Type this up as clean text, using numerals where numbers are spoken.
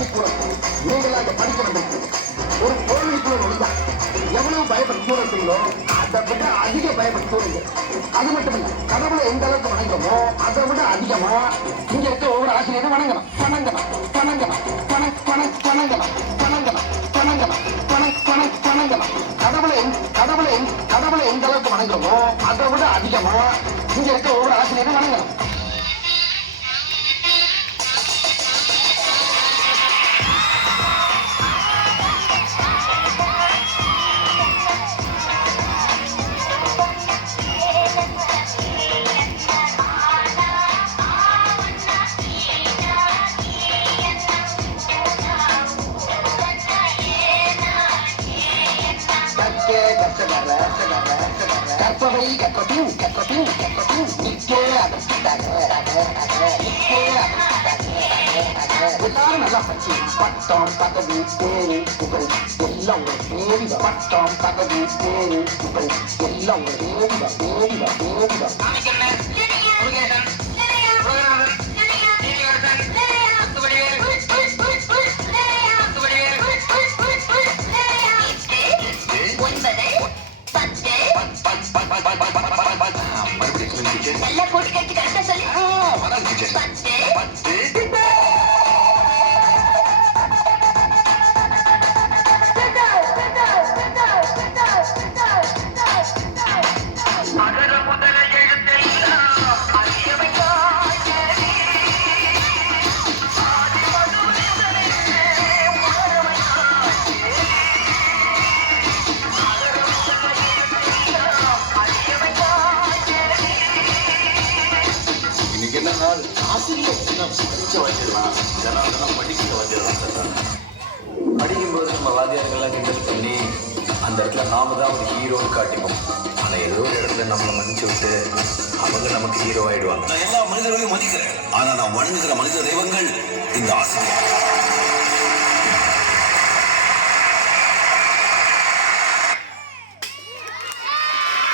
பள்ளிக்கூடம் நீங்களாக படிக்க வந்திருக்கு. ஒரு கோவிலுக்குள்ள நுழைஞ்சா எவ்வளவு பயப்பட தூரத்தீங்களோ அதை விட அதிக பயப்பட தூருங்க. அது மட்டும் இல்ல, கடவுளை எந்த அளவுக்கு வணங்குறோமோ அதை விட அதிகமா இங்க இருக்க ஒவ்வொரு ஆசிரியரும் வணங்கணும் வணங்கணும் வணங்கணும் வணங்கணும் வணங்கணும் வணங்கணும் வணங்கணும். கடவுளை எந்த அளவுக்கு வணங்குறோமோ அதை விட அதிகமா இங்க இருக்க ஒவ்வொரு ஆசிரியரும் வணங்கணும். கற்பவை கற்பட்டின் கற்பட்டின் கற்பட்டின் நிற்கே எல்லாரும் நல்லா படிச்சு பட்டம் பதவி பேரு புகழ் எல்லாம் உங்க தேவித. பட்டம் பதவி பேரு புகழ் எல்லாம் உங்க தேவித தேவித தேவித. நல்லா போட்டு கட்டி கரெக்டா சொல்லி படிக்கும்போது நம்ம வாத்தியார்கள்லாம் கிண்டல் பண்ணி அந்த இடத்துல நாம தான் ஒரு ஹீரோன்னு காட்டிப்போம். ஆனால் ஏதோ ஒரு இடத்துல நம்மளை மன்னிச்சு விட்டு அவங்க நமக்கு ஹீரோ ஆயிடுவாங்க. நான் எல்லா மனிதர்களையும் மதிக்கிறேன். ஆனால் நான் வணங்குகிற மனித தெய்வங்கள் இந்த ஆசிரியர்.